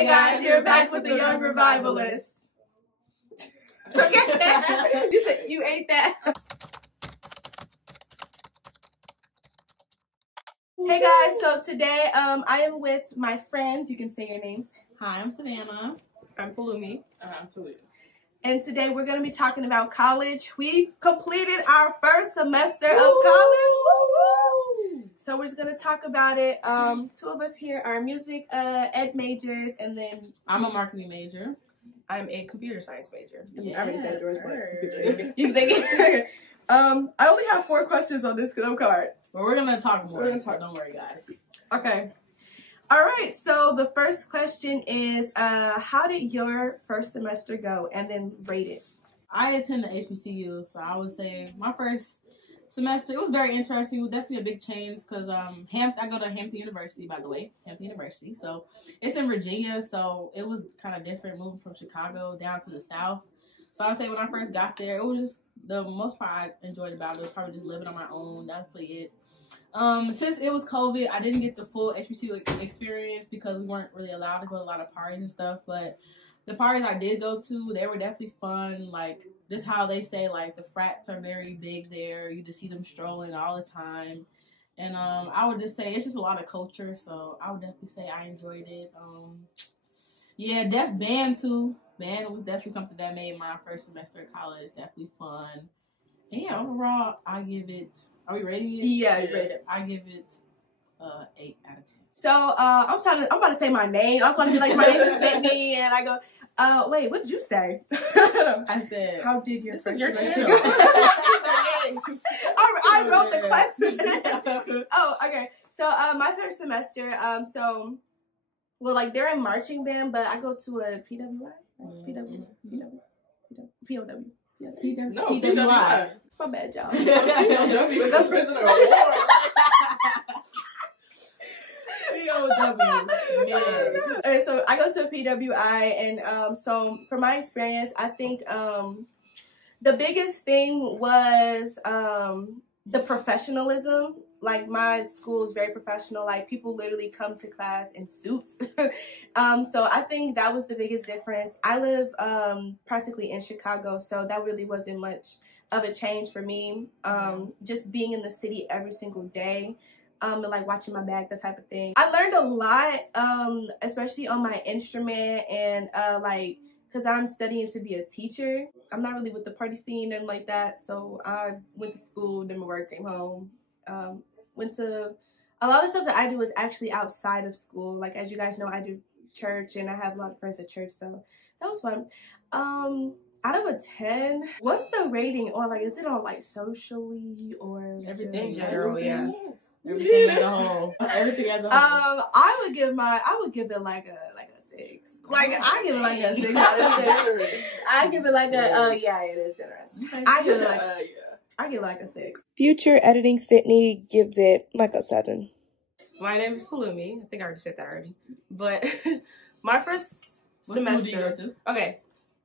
Hey guys, you're back with the Young Revivalists. Okay, you said you ate that. Hey guys, so today I am with my friends. You can say your names. Hi, I'm Savannah. I'm Palumi. And I'm Talia. And today we're going to be talking about college. We completed our first semester of college. Woo-woo! So we're just going to talk about it. Two of us here are music ed majors, and then I'm a marketing major. I'm a computer science major. Yeah, I already said yours, but sure. you say it. I only have 4 questions on this card. But we're gonna talk more. We're gonna talk. Don't worry, guys. Okay. All right. So the first question is, how did your first semester go? And then rate it. I attend the HBCU, so I would say my first semester, it was very interesting. It was definitely a big change because I go to Hampton University, by the way, Hampton University. So it's in Virginia, so it was kind of different moving from Chicago down to the South. So I would say when I first got there, it was just the most part I enjoyed about it was probably just living on my own. That's pretty it. Since it was COVID, I didn't get the full HBCU experience because we weren't really allowed to go to a lot of parties and stuff. But the parties I did go to, they were definitely fun. Like, just how they say, like, the frats are very big there. You just see them strolling all the time. And I would just say it's just a lot of culture. So I would definitely say I enjoyed it. Yeah, band too. Band was definitely something that made my first semester of college definitely fun. And yeah, overall, I give it. Are we rating it? Yeah, you rate it. I give it 8 out of 10. So I'm about to say my name. I was going to be like, my name is Sydney, and I go, wait, what did you say? I said, how did your first your semester channel. go? I wrote the question. Oh, okay. So my first semester, well, like they're in marching band, but I go to a PWI. PWI. No, PWI. My bad, y'all. PWI. That's personal award. Okay, so I go to a PWI, and so from my experience, I think the biggest thing was the professionalism. Like, my school is very professional. Like, people literally come to class in suits. So I think that was the biggest difference. I live practically in Chicago, so that really wasn't much of a change for me. Just being in the city every single day, and like watching my bag, that type of thing. I learned a lot, especially on my instrument, and like, because I'm studying to be a teacher. I'm not really with the party scene and like that, so I went to school, did my work, came home. Went to a lot of stuff that I do is actually outside of school. Like, as you guys know, I do church, and I have a lot of friends at church, so that was fun. Out of a 10, what's the rating on, like, is it on like socially or Everything just in general, everything? yeah. Everything as a whole. Everything as a whole. I would give it like a 6. Like, I give it like a 6 out of 10. I give it like a yeah, it is generous. Okay. I give it like a 6. Future editing Sydney gives it like a 7. My name is Palumi. I think I already said that already. But my first What semester. school do you go to? Okay,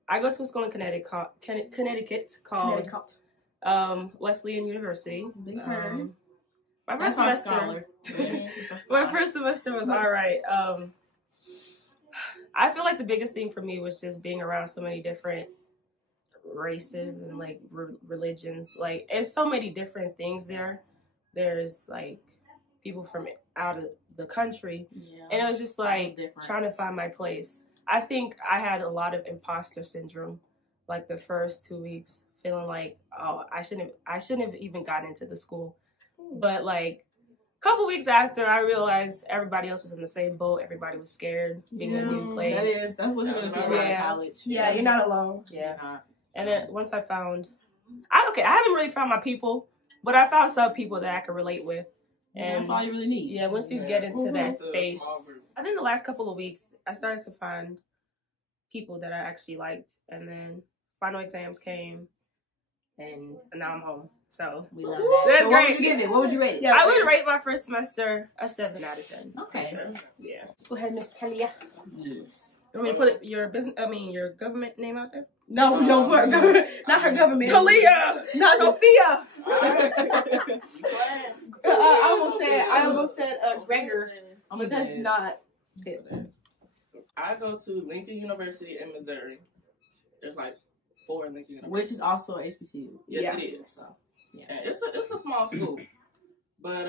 I go to a school in Connecticut called Wesleyan University. Big fan. My That's first our semester. scholar. My first semester was all right. I feel like the biggest thing for me was just being around so many different races and like religions. Like, it's so many different things there. There's like people from out of the country, and it was just like trying to find my place. I think I had a lot of imposter syndrome, like the first 2 weeks, feeling like, oh, I shouldn't have even gotten into the school. But like a couple weeks after, I realized everybody else was in the same boat. Everybody was scared being in a new place. That's what you're gonna see in college. Yeah, you're not alone. Yeah. And then once I found, I haven't really found my people, but I found some people that I could relate with. And that's all you really need. Yeah, once you get into that space, I think the last couple of weeks, I started to find people that I actually liked. And then final exams came, and now I'm home. So we love that. That's so great. What would you give it? What would you rate it? Yeah, I would rate my first semester a 7 out of 10. Okay. Sure. Yeah. Go ahead, Miss Talia. Yes. You want me to put your government name out there? No, don't put not her government. Talia, not Sophia. I I almost said Gregor, but that's not it. I go to Lincoln University in Missouri. There's like 4 Lincoln Universities. Which is also HBCU. Yes, it is. So, yeah. And it's a small school. But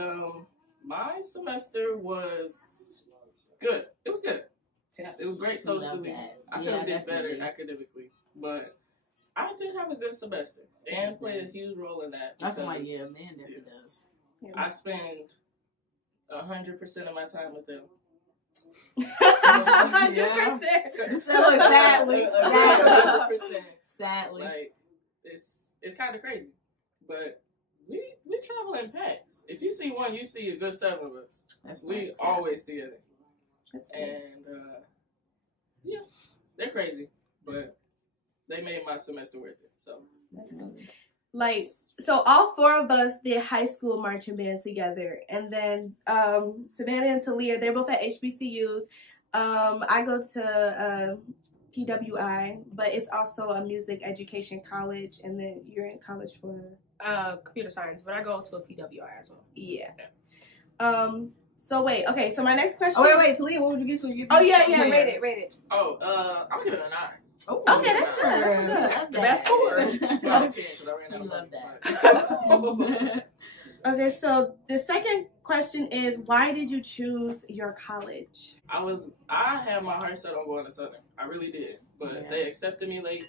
my semester was good. It was good. It was great socially. I could have did better academically. But I did have a good semester. Dan played a huge role in that. That's why, man definitely does. I spend 100% of my time with them. 100%. So exactly. 100%. Sadly. Like, it's kind of crazy. But we travel in packs. If you see one, you see a good 7 of us. We always together. That's cool. And, yeah, they're crazy. But they made my semester worth it. So, That's good. Like, so all 4 of us did high school marching band together. And then Savannah and Talia, they're both at HBCUs. I go to PWI, but it's also a music education college. And then you're in college for? Computer science, but I go to a PWI as well. Yeah. So wait, okay, so my next question. Oh, wait, Talia, what would you get for your? Oh, yeah, rate it. Oh, I'm giving it a 9. Oh, okay, that's good. That's the best score. Well, 10 because I ran out of love that. Okay, so the second question is, why did you choose your college? I had my heart set on going to Southern. I really did. But they accepted me late,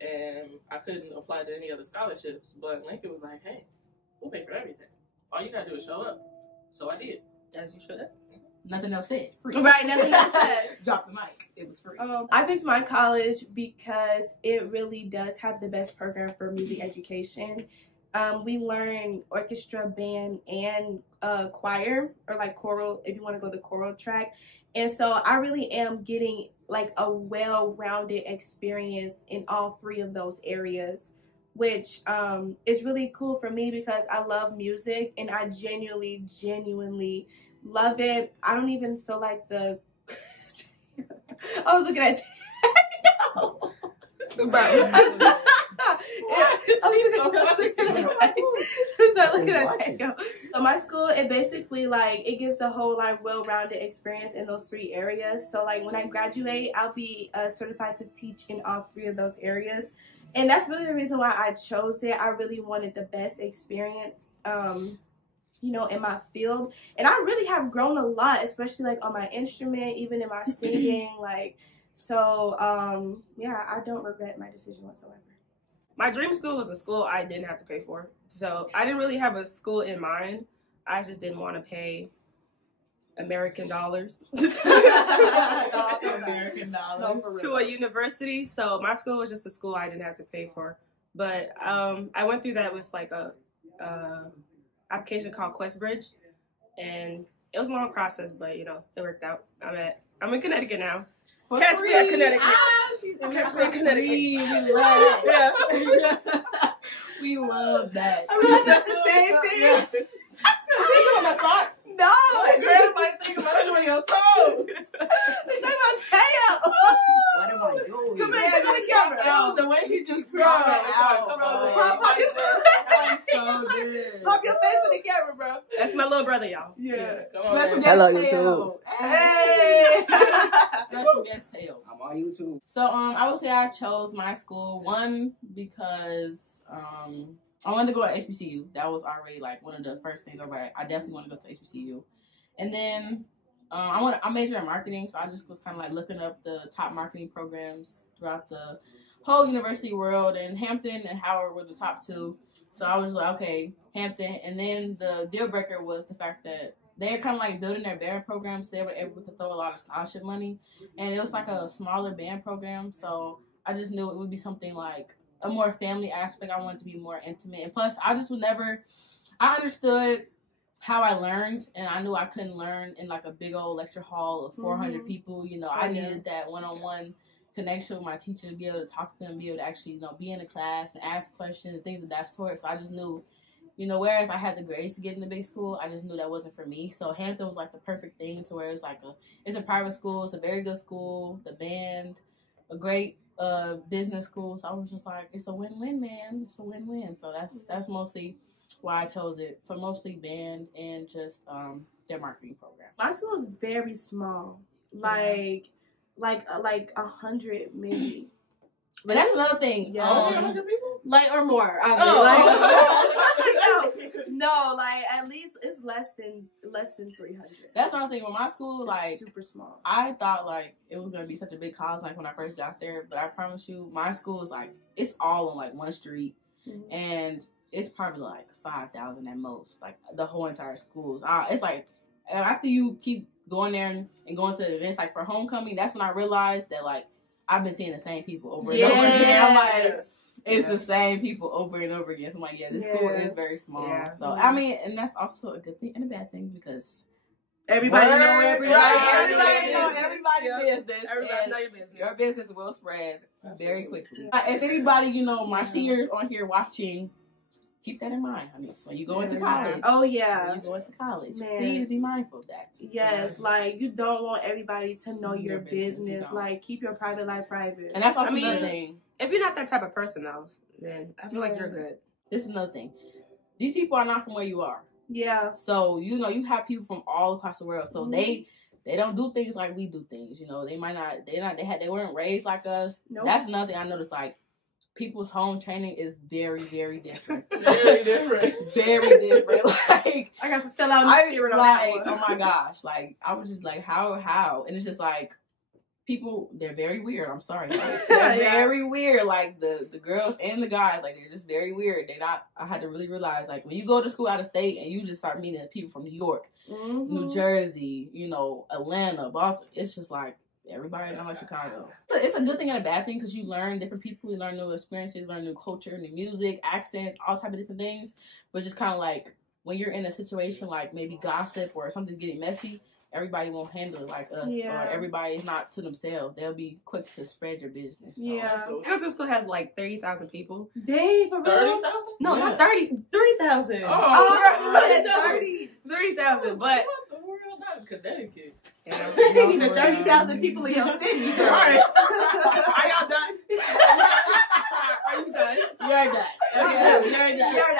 and I couldn't apply to any other scholarships. But Lincoln was like, hey, we'll pay for everything. All you got to do is show up. So I did. As you should. Nothing else said. Free. Right, nothing else said. Drop the mic. It was free. I picked my college because it really does have the best program for music education. We learn orchestra, band, and choir, or like choral, if you want to go the choral track. And so I really am getting like a well-rounded experience in all 3 of those areas, which is really cool for me because I love music and I genuinely love it. I don't even feel like the I was looking at So my school, it basically like it gives the whole like well-rounded experience in those 3 areas. So like when I graduate, I'll be certified to teach in all 3 of those areas, and that's really the reason why I chose it. I really wanted the best experience, you know, in my field, and I really have grown a lot, especially like on my instrument, even in my singing, like. So, yeah, I don't regret my decision whatsoever. My dream school was a school I didn't have to pay for. So I didn't really have a school in mind. I just didn't want to pay American dollars to a university. So my school was just a school I didn't have to pay for. But I went through that with like a application called QuestBridge. And it was a long process, but, you know, it worked out. I'm in Connecticut now. Catch me at Connecticut. Catch me at Connecticut. We love that. We love that. I really thought the same thing. You think about my sock? No, Grandma might think about you on your toes. He's talking about tail. What am I doing? Come here, look at the camera. It was the way he just cried. Pop your face in the camera, bro. That's my little brother, y'all. Yeah. Special guest Hello, Tail. YouTube. Hey. Special guest Tail. I'm on YouTube. So I would say I chose my school, one, because I wanted to go to HBCU. That was already like one of the first things I was like, I definitely want to go to HBCU. And then I majored in marketing, so I just was kind of like looking up the top marketing programs throughout the whole university world, and Hampton and Howard were the top 2. So I was like, okay, Hampton. And then the deal breaker was the fact that they're kind of like building their band programs, so they were able to throw a lot of scholarship money, and it was like a smaller band program. So I just knew it would be something like a more family aspect. I wanted to be more intimate, and plus I just would never. I understood how I learned, and I knew I couldn't learn in like a big old lecture hall of 400 people. You know, I needed that one-on-one connection with my teacher to be able to talk to them, be able to actually, you know, be in the class and ask questions and things of that sort. So I just knew, you know, whereas I had the grades to get in the big school, I just knew that wasn't for me. So Hampton was like the perfect thing to where it's like it's a private school, it's a very good school, the band, a great business school. So I was just like, it's a win-win, man. It's a win-win. So that's mostly why I chose it, for mostly band and just their marketing program. My school is very small. Like, like 100 maybe. But that's another thing. Yeah. 100 people? Like, or more. I mean, no, like at least it's less than 300. That's another thing. With my school, like, it's super small. I thought like it was gonna be such a big college like when I first got there, but I promise you, my school is like it's all on like one street, and it's probably like 5,000 at most. Like the whole entire school. It's like after you keep going there and going to the events, like for homecoming, that's when I realized that like I've been seeing the same people over and over again. I'm like, it's the same people over and over again. So I'm like, yeah, this school is very small. Yeah. So I mean, and that's also a good thing and a bad thing because everybody know everybody. Right? Everybody know everybody's business. Everybody know your business. Your business will spread very quickly. If anybody, you know, my seniors on here watching, keep that in mind. I mean, so when you go into college. Oh, yeah. When you go into college, please be mindful of that. Yes, like, you don't want everybody to know your business. Like, keep your private life private. And that's also another thing. If you're not that type of person, though, then I feel like you're good. This is another thing. These people are not from where you are. Yeah. So, you know, you have people from all across the world. So, they don't do things like we do things. You know, they might not, they weren't raised like us. Nope. That's another thing I noticed, like, people's home training is very, very different. Very different. Very different. Like, I got to fill out my spirit on that one. Oh my gosh. Like, I was just like, how? And it's just like, people, they're very weird. I'm sorry, guys. They're very weird. Like, the girls and the guys, like, they're just very weird. I had to really realize, like, when you go to school out of state and you just start meeting people from New York, New Jersey, you know, Atlanta, Boston, it's just like, everybody not like Chicago. So it's a good thing and a bad thing because you learn different people, you learn new experiences, you learn new culture, new music, accents, all type of different things. But just kind of like when you're in a situation like maybe gossip or something's getting messy, everybody won't handle it like us. Or everybody is not to themselves. They'll be quick to spread your business. So. Middle school has like 30,000 people. Dang, for 30,000? No, not 30. 3,000. Oh, 30,000. But the world, not in Connecticut. Yeah, 30,000 people in your city. All right. Are y'all done? Are you done? You're done. Okay, you're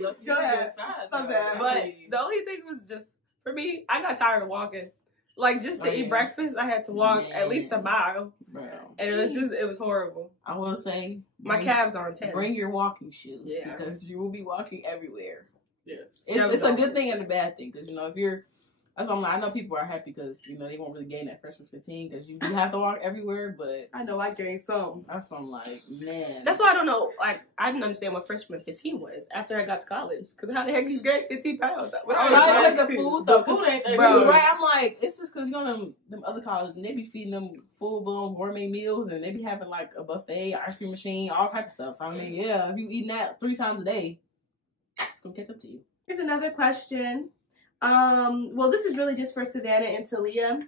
done. Go ahead. But the only thing was just, for me, I got tired of walking. Like, just to eat breakfast, I had to walk at least a mile. Bro. And it was horrible. I will say, my calves are intense. Bring your walking shoes because you will be walking everywhere. Yes. It's a good thing and a bad thing because, you know, if you're, that's why I'm like, I know people are happy because, you know, they won't really gain that freshman 15 because you have to walk everywhere, but I know I gained some. That's why I'm like, man. That's why I don't know. Like, I didn't understand what freshman 15 was after I got to college. Because how the heck you gain 15 pounds? The food ain't there. Bro. Right? I'm like, it's just because you know them other colleges, and they be feeding them full-blown gourmet meals, and they be having like a buffet, ice cream machine, all type of stuff. So I mean, yeah, if you eating that 3 times a day, it's gonna catch up to you. Here's another question. Well, this is really just for Savannah and Talia.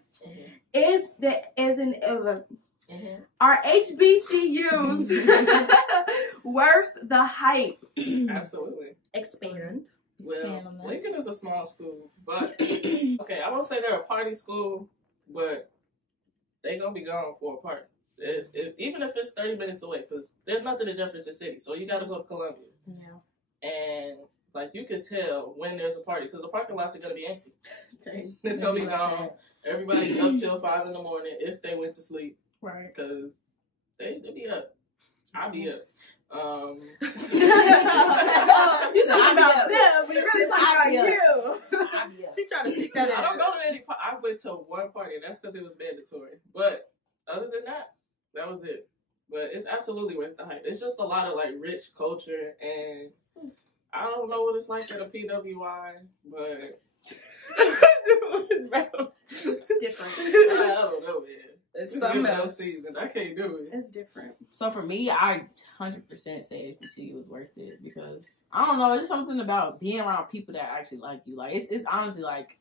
Are HBCUs worth the hype? Absolutely. Expand. Well, Lincoln is a small school, but okay, I won't say they're a party school, but they gonna be gone for a party. Even if it's 30 minutes away, because there's nothing in Jefferson City, so you got to go to Columbia. Yeah. And like you could tell when there's a party because the parking lots are gonna be empty. It's gonna be gone. Everybody's up till 5 in the morning if they went to sleep. Right. Because they be up. I'll be up. You talking about them, we really talking about you. She trying to stick that in. I don't go to any party. I went to one party and that's because it was mandatory. But other than that, that was it. But it's absolutely worth the hype. It's just a lot of like rich culture and I don't know what it's like at a PWI, but it's different. I don't know, man. It's something else. Season. I can't do it. It's different. So for me, I 100% say HBCU was worth it because I don't know. There's something about being around people that actually like you. Like it's honestly like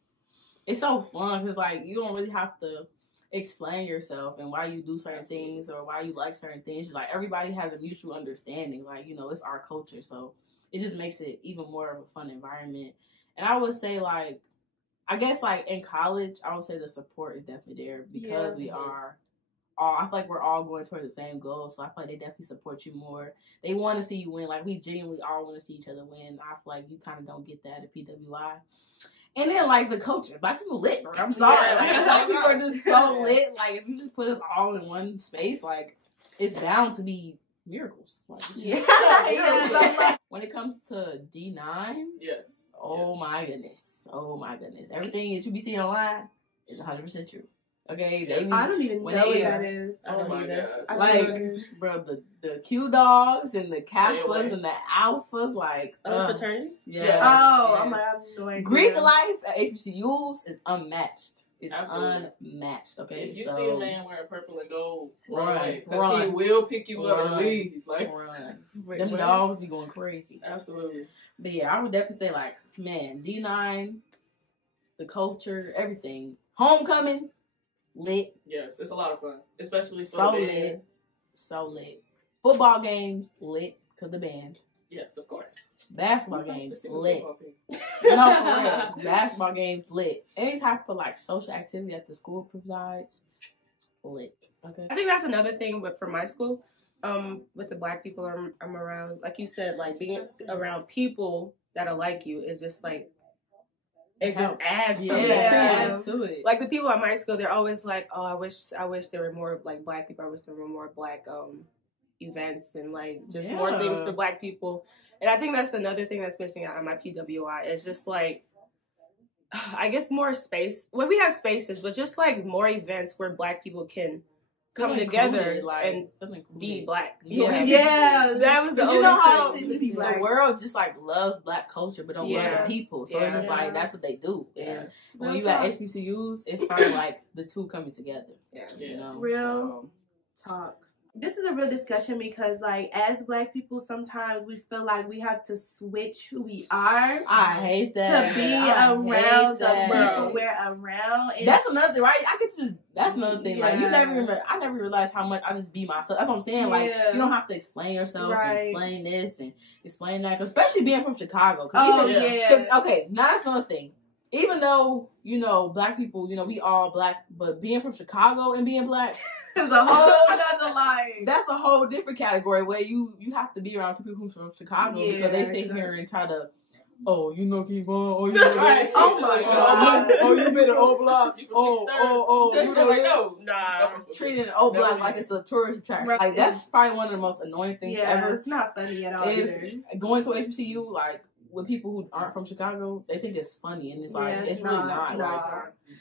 it's so fun because like you don't really have to explain yourself and why you do certain things or why you like certain things. Just like everybody has a mutual understanding. Like you know, it's our culture, so it just makes it even more of a fun environment. And I would say like. I guess, like, in college, I would say the support is definitely there because we are all, I feel like we're all going toward the same goal, so I feel like they definitely support you more. They want to see you win. Like, we genuinely all want to see each other win. I feel like you kind of don't get that at PWI. And then, like, the culture. Black people lit, bro. I'm sorry. Like, black people are just so lit. Like, if you just put us all in one space, like, it's bound to be miracles. Like, when it comes to D9, yes. Oh my goodness. Oh my goodness. Everything that you be seeing online is 100% true. Okay? I don't even know what that is. Oh my God. Like, bro, the Q dogs and the Kappas and the Alphas, like. Those fraternities? Yeah. Oh, I'm like, I have no idea. Greek life at HBCUs is unmatched. It's Absolutely. unmatched, okay? If you see a man wearing purple and gold, run. Because he will pick you up and leave. Like, run. Them dogs be going crazy. Absolutely. But yeah, I would definitely say, like, man, D9, the culture, everything. Homecoming, lit. Yes, it's a lot of fun. Especially for So the lit. band. So lit. Football games, lit, because the band. Yes, of course. Basketball games, lit. No, for real. Basketball games, lit. Any type of, like, social activity that the school provides, lit. Okay. I think that's another thing, but for my school, with the Black people I'm around, like you said, like being around people that are like you is just like, it just adds something to it. Like the people at my school, they're always like, oh, I wish there were more like Black people. I wish there were more Black events and like just more things for Black people. And I think that's another thing that's missing out on my PWI. It's just like, I guess more space. Well, we have spaces, but just like more events where Black people can come together and be Black. Yeah, that was the only you know how thing. The world just like loves Black culture, but don't love the people. So it's just like that's what they do. And when you at HBCUs, it's probably like the two coming together. You know, real talk. This is a real discussion because, like, as Black people, sometimes we feel like we have to switch who we are. I hate that. To be around the people we're around. And that's another right. That's another thing. Like I never realized how much I just be myself. That's what I'm saying. Like you don't have to explain yourself and explain this and explain that. Especially being from Chicago. Okay, now that's another thing. Even though, you know, Black people, you know, we all Black, but being from Chicago and being Black is a whole other line. That's a whole different category where you have to be around people who's from Chicago because they sit here and try to, oh, you know Kevon, oh, you know right. Oh my God. Oh, you been an O Block. Oh, you know like, nah. Treating an O Block like it's a tourist attraction. Right. Like, that's probably one of the most annoying things ever. It's not funny at all either. Going to HBCU, like, with people who aren't from Chicago, they think it's funny, and it's like it's really not. Like,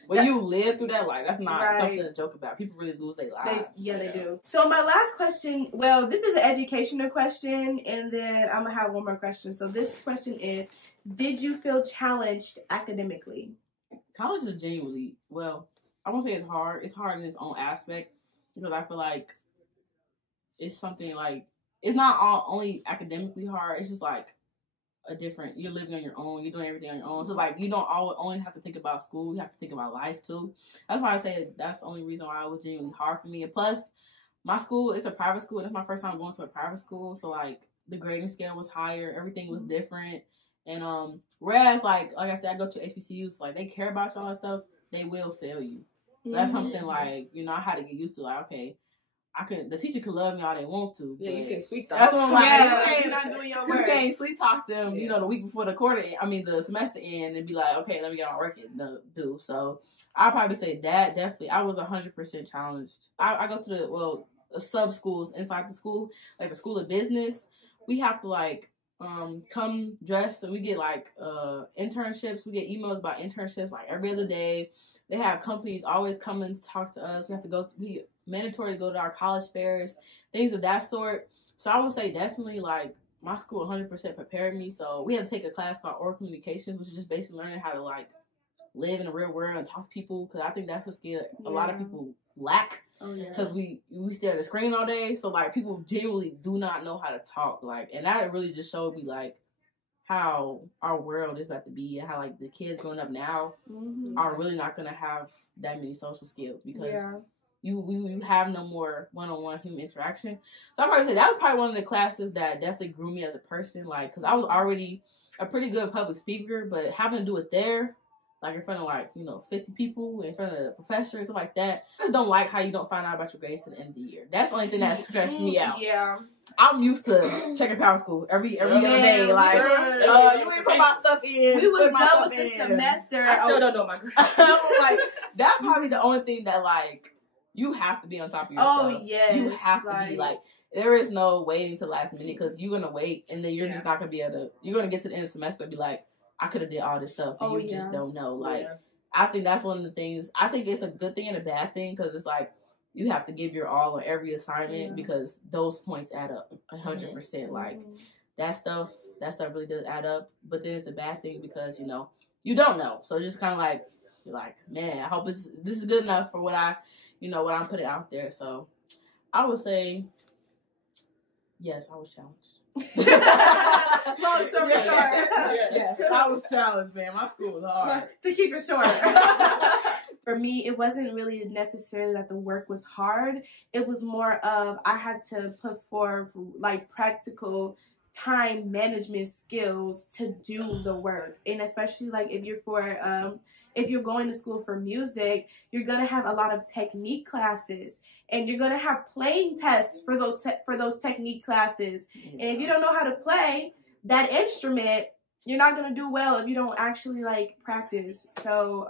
when you live through that, like that's not something to joke about. People really lose their lives. They do. So my last question, well, this is an educational question, and then I'm gonna have one more question. So this question is: did you feel challenged academically? College is genuinely I won't say it's hard. It's hard in its own aspect because I feel like it's something like it's not only academically hard. It's just like you're living on your own, you're doing everything on your own. So it's like you don't only have to think about school, you have to think about life too. That's why I say that's the only reason why it was genuinely hard for me. And plus, my school is a private school. That's my first time going to a private school. So like the grading scale was higher, everything was different. And whereas like I said, I go to HBCUs, so like they care about y'all and stuff, they will fail you. So that's something like, you know, I had to get used to. Like, okay, the teacher could love me all they want to. Yeah, you can sweet talk. That's what I'm like. You're not doing your work. You can't sweet talk them, you know, the week before the semester end and be like, okay, let me get my work to do. So I'll probably say that definitely. I was 100% challenged. I go to the sub schools inside the school, like the School of Business. We have to like come dressed and we get like internships. We get emails about internships like every other day. They have companies always coming to talk to us. We have to be mandatory to go to our college fairs, things of that sort. So I would say definitely like my school 100% prepared me. So we had to take a class called oral communications, which is just basically learning how to like live in the real world and talk to people, because I think that's a skill a lot of people lack. Because we stare at the screen all day, so like people genuinely do not know how to talk. Like, and that really just showed me like how our world is about to be, and how like the kids growing up now are really not gonna have that many social skills because you have no more one-on-one human interaction. So I probably say that was probably one of the classes that definitely grew me as a person. Like, because I was already a pretty good public speaker, but having to do it there, like in front of like, 50 people, in front of the professor, stuff like that. I just don't like how you don't find out about your grades to the end of the year. That's the only thing that stresses me out. Yeah. I'm used to checking Power School every other day. Like, you ain't put my stuff in. We was done with the semester. I still don't know my grades. Like, that's probably the only thing that, like, you have to be on top of your stuff. Oh, yes. You have to be, like, there is no waiting to last minute because you're going to wait and then you're just not going to be able to, you're going to get to the end of the semester and be like, I could have did all this stuff and you just don't know. Like, I think that's one of the things, I think it's a good thing and a bad thing because it's like, you have to give your all on every assignment because those points add up 100%. Like, that stuff really does add up. But then it's a bad thing because, you don't know. So just kind of like, you're like, man, I hope this is good enough for what what I'm putting out there. So I would say, yes, I was challenged. Long story short. Yes, I was challenged, man. My school was hard. To keep it short. For me, it wasn't really necessarily that the work was hard. It was more of I had to put forth like practical time management skills to do the work. And especially like if you're going to school for music, you're going to have a lot of technique classes and you're going to have playing tests for those technique classes. And if you don't know how to play that instrument, you're not going to do well if you don't actually like practice. So,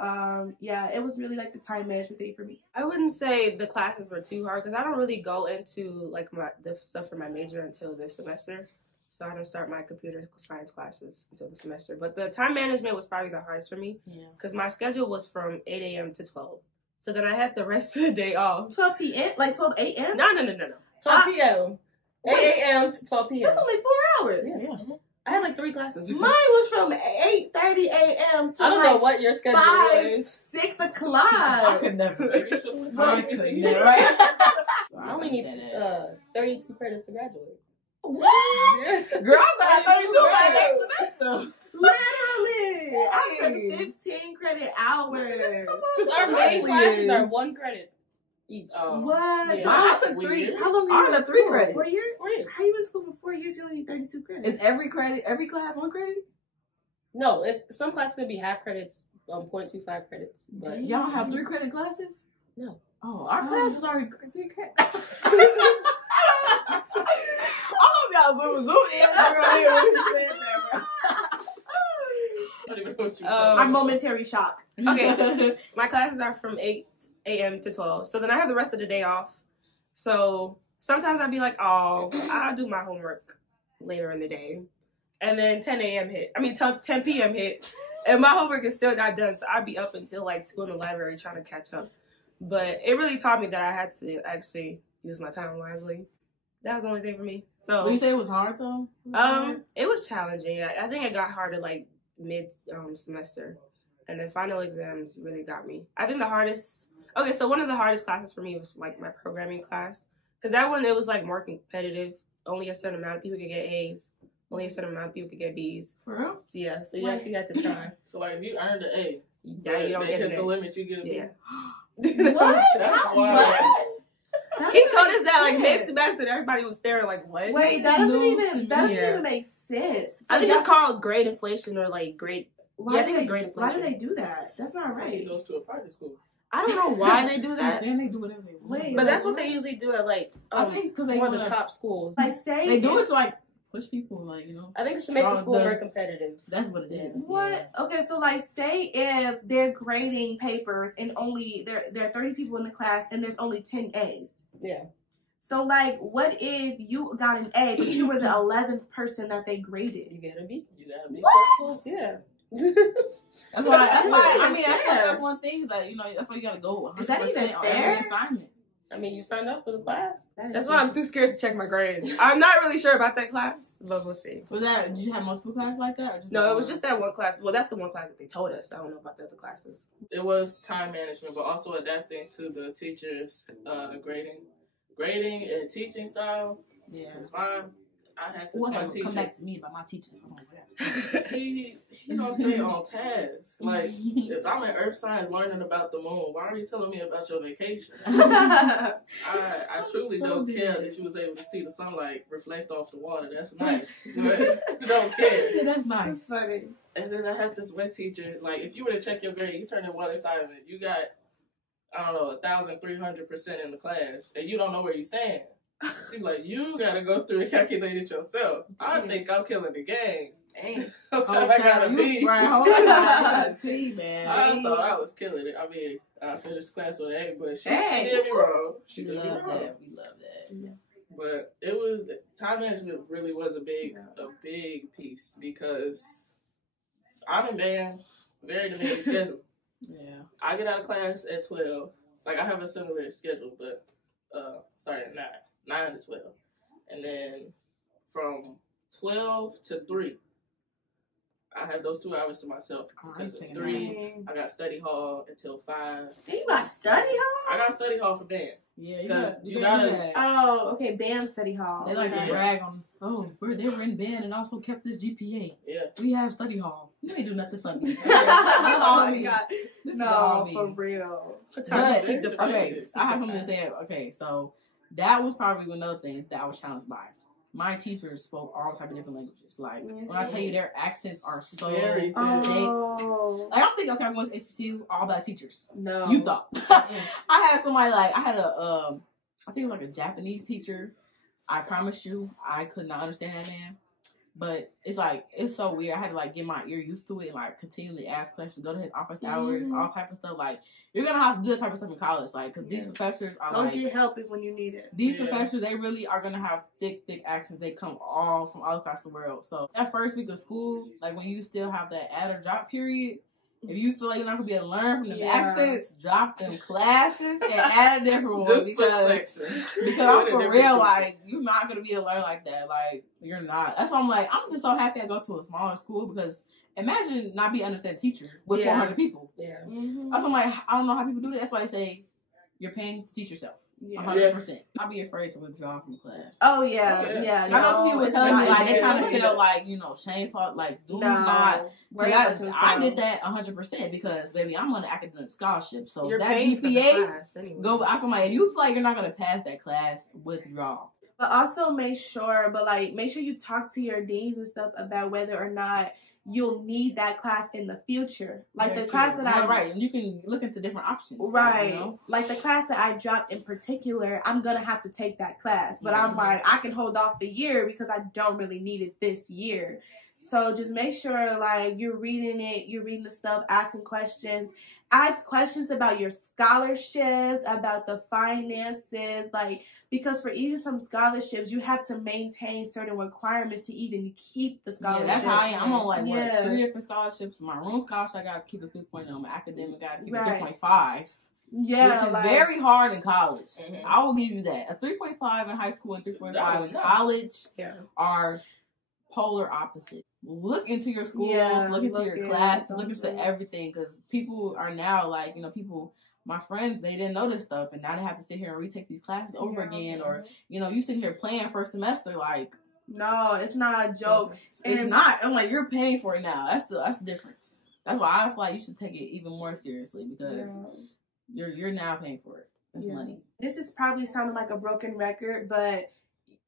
it was really like the time management thing for me. I wouldn't say the classes were too hard because I don't really go into like the stuff for my major until this semester. So I don't start my computer science classes until the semester. But the time management was probably the hardest for me because my schedule was from 8 a.m. to 12. So then I had the rest of the day off. 12 p.m.? Like 12 a.m.? No. 12 p.m. 8 a.m. to 12 p.m. That's only 4 hours. Yeah. I had like 3 classes. Mine was from 8:30 a.m. to I don't know what your schedule 5, is. 6 o'clock. I could never. HBCU, right? So I only need 32 credits to graduate. What? Yeah. Girl, I'm going to 32 by next semester. Literally. I took 15 credit hours. Because our main classes are 1 credit each. What? Yeah. So I took 3. How long were you in 3 school? credits. 4 years? 4 years. How you in school for 4 years? You only need 32 credits. Is every class 1 credit? No, some classes could be half credits, 0.25 credits. But Y'all have 3 credit classes? No. Oh, our classes are 3 credits. All of y'all zoom in. I'm momentary shock. Okay, my classes are from 8 a.m. to 12. So then I have the rest of the day off. So sometimes I'd be like, oh, I'll do my homework later in the day. And then 10 p.m. hit. And my homework is still not done. So I'd be up until like 2 in the library trying to catch up. But it really taught me that I had to actually use my time wisely. That was the only thing for me. So Would you say it was hard though? It was challenging. I think it got harder like mid semester. And then final exams really got me. I think the hardest so one of the hardest classes for me was like my programming class. Because that one, it was like more competitive. Only a certain amount of people could get A's. Only a certain amount of people could get B's. For real? So yeah, so you actually had to try. So like if you earned an A, You don't get hit the limit, you get a B. Yeah. What? That's wild. He told us that like mid-semester, everybody was staring like, what? Wait, that doesn't even Yeah. make sense. I think it's called grade inflation or like grade. Why I think do it's grade they, why do inflation. they do that? That's not She right. goes to a private school. I don't know why they do They're that, saying they do whatever they want. Wait, but that's what they usually do at like I think because they one of the wanna- top schools. Like say They do it to like push people, like I think it's to make the Strong school the- more competitive. That's what it is. What? Okay, so like say if they're grading papers and only there are 30 people in the class and there's only 10 A's. Yeah. So like what if you got an A but you were the 11th person that they graded? You get a B. You gotta be What? Yeah. That's why. Yeah. I mean, that's one thing. Like that's why you gotta go 100% Is that even on fair? every assignment. I mean, you signed up for the class. That is That's why I'm too scared to check my grades. I'm not really sure about that class, but we'll see. Was that? Did you have multiple classes like that? Or just No, that it was one? just that one class. Well, that's the one class that they told us. I don't know about the other classes. It was time management, but also adapting to the teachers' grading and teaching style. Yeah. It's fine. I had to Well, tell come teacher. back to me about my teachers. I'm like, yes. He don't stay on task. Like if I'm in earth science learning about the moon, why are you telling me about your vacation? I I truly don't care that you was able to see the sunlight reflect off the water. That's nice. But you don't care. That's nice. That's funny. And then I had this wet teacher. Like, if you were to check your grade, you turn in one assignment, you got, I don't know, 1,300% in the class, and you don't know where you stand. She's like, you gotta go through and calculate it yourself. I think I'm killing the game. Dang. I gotta be. Right, hold on. See, man. I thought I was killing it. I mean, I finished class with an A, but she did me wrong. She did me wrong. We love that. Yeah. But it was, time management really was a big piece, because I'm in band, very demanding schedule. Yeah. I get out of class at 12. Like, I have a similar schedule, but starting at 9 to 12. And then from 12 to 3, I have those 2 hours to myself. Because at 3, I got study hall until 5. You got study hall? I got study hall for band. Yeah, you gotta. Oh, okay, band study hall. They like to brag on, they were in band and also kept this GPA. Yeah. We have study hall. You ain't do nothing funny. That's all we got. No, for real. But, okay, I have something to say. Okay, so that was probably another thing that I was challenged by. My teachers spoke all type of different languages. Like, when I tell you their accents are so Very like, I'm thinking, okay, I'm going to HBCU, all black teachers. No. You thought. I had somebody I had a, I think it was like a Japanese teacher. I promise you, I could not understand that man. But it's like, it's so weird. I had to like get my ear used to it and like continually ask questions, go to his office hours, all type of stuff. Like, you're gonna have to do that type of stuff in college, like, because these professors are Go get help when you need it. These professors, they really are gonna have thick accents. They come all from all across the world. So that first week of school, like when you still have that add or drop period, if you feel like you're not gonna be able to learn from them accents, drop them classes and add a different one. Because I'm for real, like, you're not gonna be able to learn like that. Like, you're not. That's why I'm like, I'm just so happy I go to a smaller school, because imagine not being understand teacher with 400 people. Yeah. That's why I'm like, I don't know how people do that. That's why I say you're paying to teach yourself. 100%. I'll be afraid to withdraw from class. Oh yeah. I know some people tell me like they kind of feel like, you know, shameful. Like, do not. I did that 100% because, baby, I'm on an academic scholarship, so you're that GPA go. I'm like, if you feel like you're not gonna pass that class, withdraw. But also make sure you talk to your deans and stuff about whether or not you'll need that class in the future. Like the class that and you can look into different options. Right. You know? Like the class that I dropped in particular, I'm gonna have to take that class. But I'm like, I can hold off the year because I don't really need it this year. So just make sure like you're reading the stuff, asking questions. Ask questions about your scholarships, about the finances, like, because for even some scholarships, you have to maintain certain requirements to even keep the scholarship. Yeah, that's how I am. I'm on like what, 3 different scholarships. My room scholarship, I gotta keep a 3.0. My academic, I gotta keep a 3.5. Yeah, which is very hard in college. I will give you that. A 3.5 in high school and 3.5 in college are polar opposite. Look into your schools, look into your classes, look into everything, because people are now like, you know, my friends, they didn't know this stuff, and now they have to sit here and retake these classes over again, or, you know, you sitting here playing first semester, like, no, it's not a joke. It's not. I'm like, you're paying for it now. That's the difference. That's why I feel like you should take it even more seriously, because you're now paying for it. That's money. This is probably sounding like a broken record, but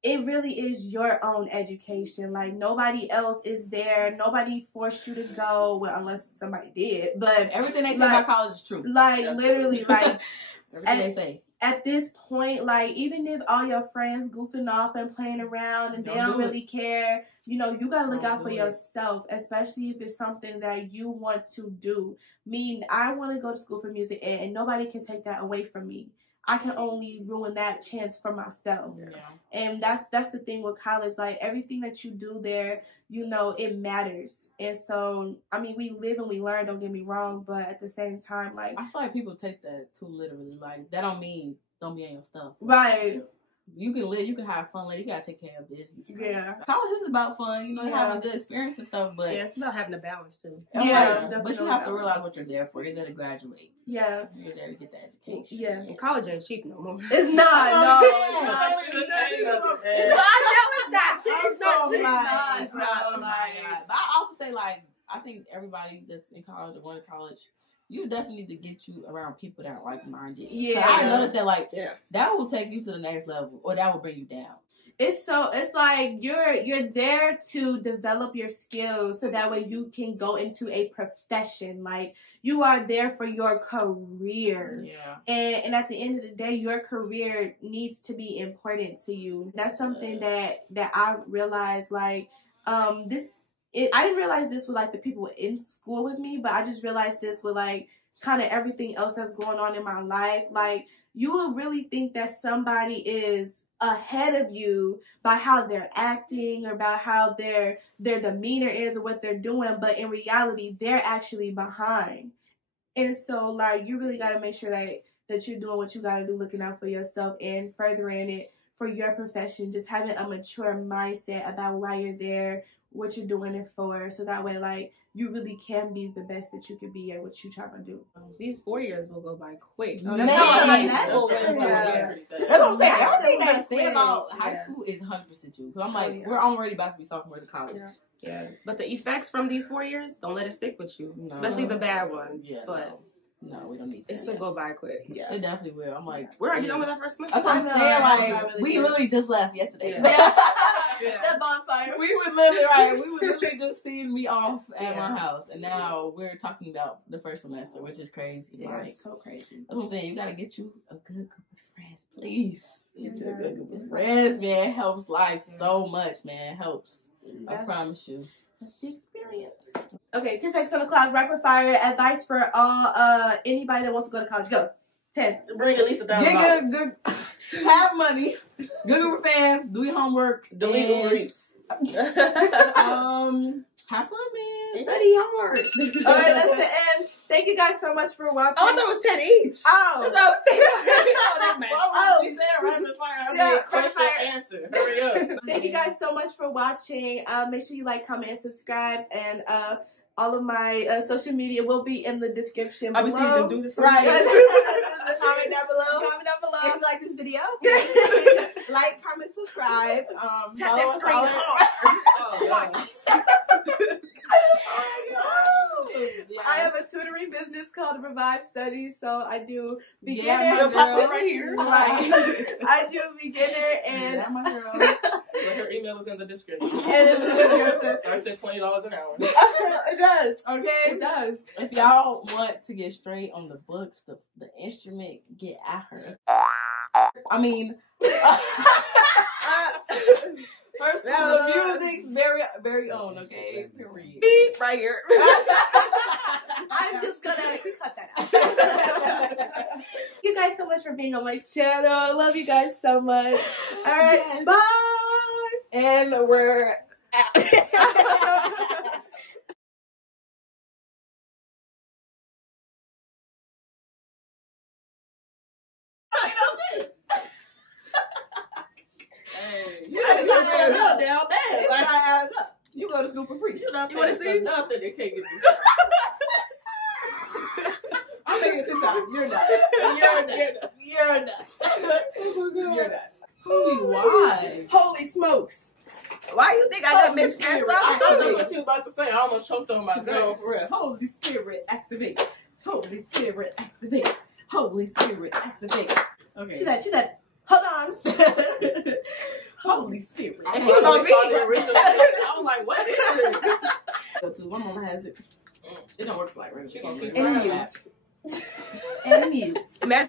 it really is your own education. Like, nobody else is there. Nobody forced you to go. Well, unless somebody did. But everything they say about college is true. Like, literally, like, everything they say. At this point, like, even if all your friends goofing off and playing around and they don't really care, you know, you gotta look out for yourself, especially if it's something that you want to do. I want to go to school for music, and nobody can take that away from me. I can only ruin that chance for myself. And that's the thing with college. Like, everything that you do there, you know, it matters. And so, I mean, we live and we learn, don't get me wrong, but at the same time, like, I feel like people take that too literally. Like, that don't mean don't be on your stuff. Right. You can live, you can have fun later. You gotta take care of business. Right? Yeah. College is about fun, you know, having a good experience and stuff, but it's about having a balance too. But you have to realize what you're there for. You're there to graduate. Yeah. You're there to get that education. Yeah. And college ain't cheap no more. It's not. No, it's not cheap. It's not. But I also say, like, I think everybody that's in college or going to college, you definitely need to get you around people that are like-minded. Yeah. I noticed that, like, that will take you to the next level, or that will bring you down. It's like you're there to develop your skills so that way you can go into a profession. Like, you are there for your career. Yeah. And at the end of the day, your career needs to be important to you. That's something that I realized, like, I didn't realize this with, like, the people in school with me, but I just realized this with, like, kind of everything else that's going on in my life. Like, you will really think that somebody is ahead of you by how they're acting or about how their demeanor is or what they're doing, but in reality, they're actually behind. And so, like, you really got to make sure that you're doing what you got to do, looking out for yourself and furthering it for your profession, just having a mature mindset about why you're there, what you're doing it for, so that way, like, you really can be the best that you could be at what you're trying to do. These 4 years will go by quick. That's what I'm saying. Everything that I say about high school is 100% true. Because I'm like, we're already about to be sophomores in college. Yeah. But the effects from these 4 years, don't let it stick with you. No. Especially the bad ones. Yeah, but no, we don't need that. It'll go by quick. Yeah, it definitely will. I'm like, we're already done with our first semester. That's what I'm saying. Like, we literally just left yesterday. That bonfire. We were literally just seeing me off at my house, and now we're talking about the first semester, which is crazy. Yeah, like, it's so crazy. That's what I'm saying. You gotta get you a good group of friends, please. Get you a good group of friends, man. It helps life so much, man. It helps. I promise you. That's the experience. Okay, 10 seconds on the clock. Rapid fire advice for all anybody that wants to go to college. Go. 10. Bring at least $1,000. Good. Have money. Good group of fans. Do your homework. Delete Uber Eats. Have fun, man. Study hard. All right, that's the end. Thank you guys so much for watching. Oh, I thought it was 10 each. Oh. That's what I was thinking. She said rapid fire. Question answer. Hurry up. Thank you guys so much for watching. Make sure you like, comment, and subscribe. And all of my social media will be in the description below. Obviously, you can do this. Right. Comment down below. Comment down below. If you like this video, like, comment, subscribe. Tap that screen hard. I have a tutoring business called Revive Studies, so I do beginner. Right here. Right. I do beginner and my girl. Her email is in the description. Starts at $20 an hour. It does. Okay, it does. If y'all want to get straight on the books, the instrument, get at her. I mean, first of all, the music, very own, okay? Period. Beep right here. I'm just gonna cut that out. Thank you guys so much for being on my channel. I love you guys so much. All right, yes. Bye. And we're you go to school for free. You want to see nothing they can't get you. I'm making it this time. You're not. Holy why? Holy smokes. Why you think I got mixed I thought that's what she was about to say. I almost choked on my girl. For real. Holy Spirit, activate. Holy Spirit, activate. Holy Spirit, activate. Okay. She said, hold on. Holy Spirit. And she was on me. I was like, what is it? My mama has it. It don't work like regular. She gonna keep And mute. And mute. Imagine